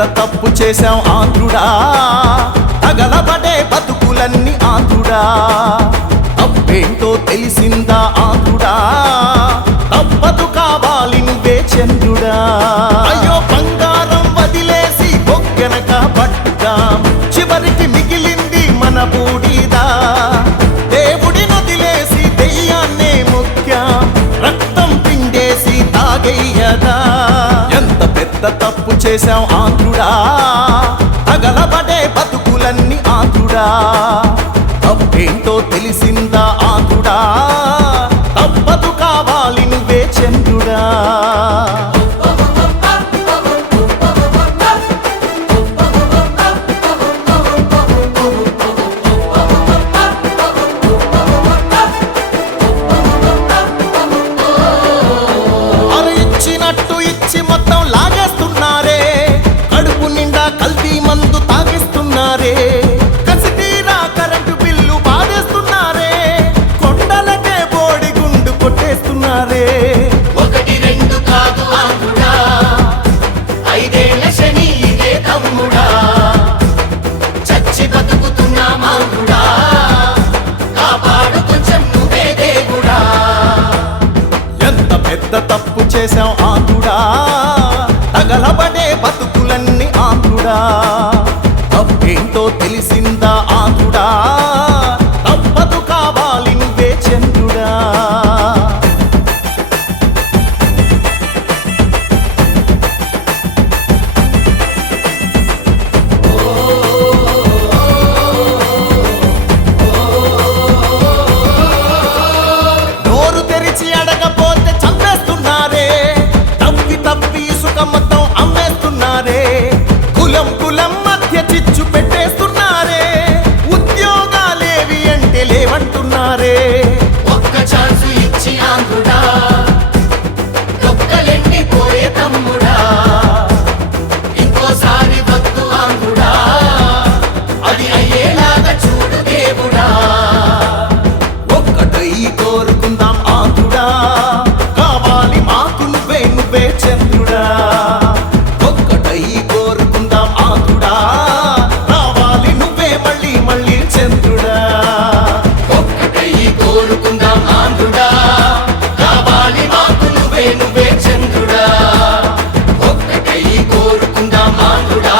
పెద్ద తప్పు చేశాం ఆంధ్రుడా, తగలబడే బతుకులన్నీ ఆంధ్రుడా. తప్పేంటో తెలిసిందా ఆంధ్రుడా, తప్పదు కావాలి నువ్వే చంద్రుడా. అయ్యో బంగారం వదిలేసి బొగ్గెనక పట్టుదాం, చివరికి మిగిలింది మన బూడిదా. దేవుడి నదిలేసి దెయ్యాన్నే మొక్కాం, రక్తం పిండేసి తాగయ్యదా. ఎంత పెద్ద తప్పు చేశాం ఆంధ్రుడా, తగలబడే బతుకులన్నీ ఆంధ్రుడా. తప్పేంటో తెలిసిందా ఆంధ్రుడా, తప్పదు కావాలి నువ్వే చంద్రుడా. ఇచ్చినట్టు ఇచ్చి మొత్తం లాగేస్తున్నారే, కడుపు నిండా కల్తీ మందు తాగిస్తున్నారే. కసితీరా కరెంటు బిల్లు బాధేస్తున్నారే, కొండలకే బోడి గుండు కొట్టేస్తున్నారే. ఒకటి రెండు కాదు ఆంధ్రుడా, ఐదేళ్ల శని ఇదే తమ్ముడా. చచ్చి బతుకుతున్నాం ఆంధ్రుడా, కాపాడు కొంచెం నువ్వే దేవుడా. ఎంత పెద్ద తప్పు చేశాం ఆంధ్రుడా, తగలబడే బతుకులన్నీ ఆంధ్రుడా. తప్పేంటో తెలిసిందా ఆంధ్రుడా, తప్పదు కావాలి నువ్వే చంద్రుడా. నోరు తెరిచి అడగపోతే చంపేస్తున్నారే, తప్పి తప్పి ఇసుక మొత్తం అమ్మేస్తున్నారే. కులం కులం మధ్య చిచ్చు పెట్టేస్తున్నారే, ఉద్యోగాలేవి అంటే లేవంటున్నారే. ఒక్క ఛాన్సు ఇచ్చి ఆంధ్రుడా, దొక్కలెండిపోయే తమ్ముడా. ఇంకోసారి వద్దు ఆంధ్రుడా, అది అయ్యేలాగా చూడు దేవుడా. ఒక్కటై కోరుకుందాం ఆంధ్రుడా, కావాలి మాకు నువ్వే నువ్వే చంద్రుడా. ఒక్కటై కోరుకుందాం ఆంధ్రుడా, రావాలి నువ్వే మళ్ళీ మళ్ళీ చంద్రుడా. ఒక్కటై కోరుకుందాం ఆంధ్రుడా, కావాలి మాకు నువ్వే నువ్వే చంద్రుడా. ఒక్కటై కోరుకుందాం ఆంధ్రుడా.